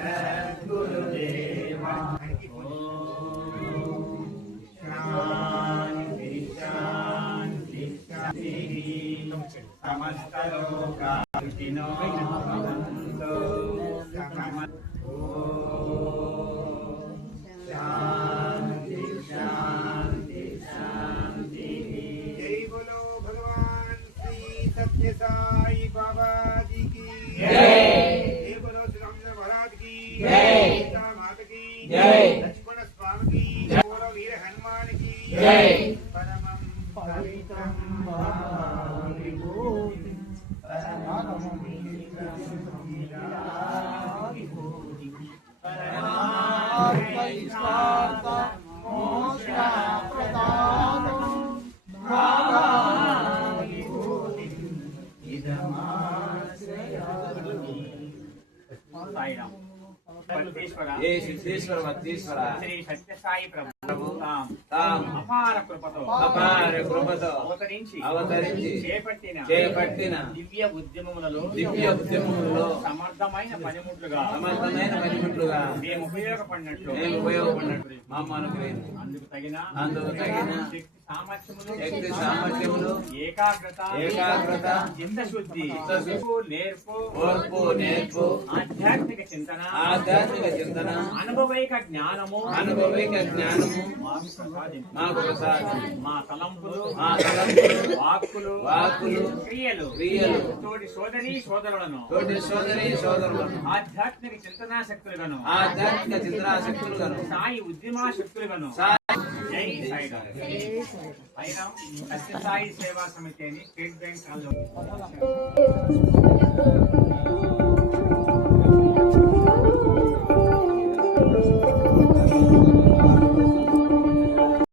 సద్గురుదేవా శాంతి శాంతి శాంతి సమస్త లోకాలుకినో భవంతు శాంతి శాంతి శాంతి జై బోలో భగవాన్ శ్రీ సత్య సాయి బాబా जी की जय बोलो श्री रामचंद्र महाराज की जय सीता माता की जय लक्ष्मण स्वामी की जय बोलो वीर हनुमान की जय परमं पवित्रं विभूति परमं ఏ సిద్ధేశ్వర వత్తీశ్వర శ్రీ సత్య సాయి ప్రభు అపార కృపతో అవతరించి చేపట్టిన దివ్య ఉద్యమములలో సమర్థమైన పనిముట్లుగా మేము ఉపయోగపడినట్లు మామ అనుగ్రహించు. అందుకు తగిన శక్తి సామర్థ్యములు ఏకాగ్రత చిత్తశుద్ధి ఓర్పు నేర్పు ఆధ్యాత్మిక చింతన అనుభవైక జ్ఞానము మాకు ప్రసాదం మా తలంపులు వాక్కులు క్రియలు తోటి సోదరి సోదరులను ఆధ్యాత్మిక చింతనా శక్తులుగాను సాయి ఉద్యమ శక్తులుగాను జై సాయిరామ్. సాయిరామ్ సత్య సాయి సేవా సమితి అని స్టేట్ బ్యాంక్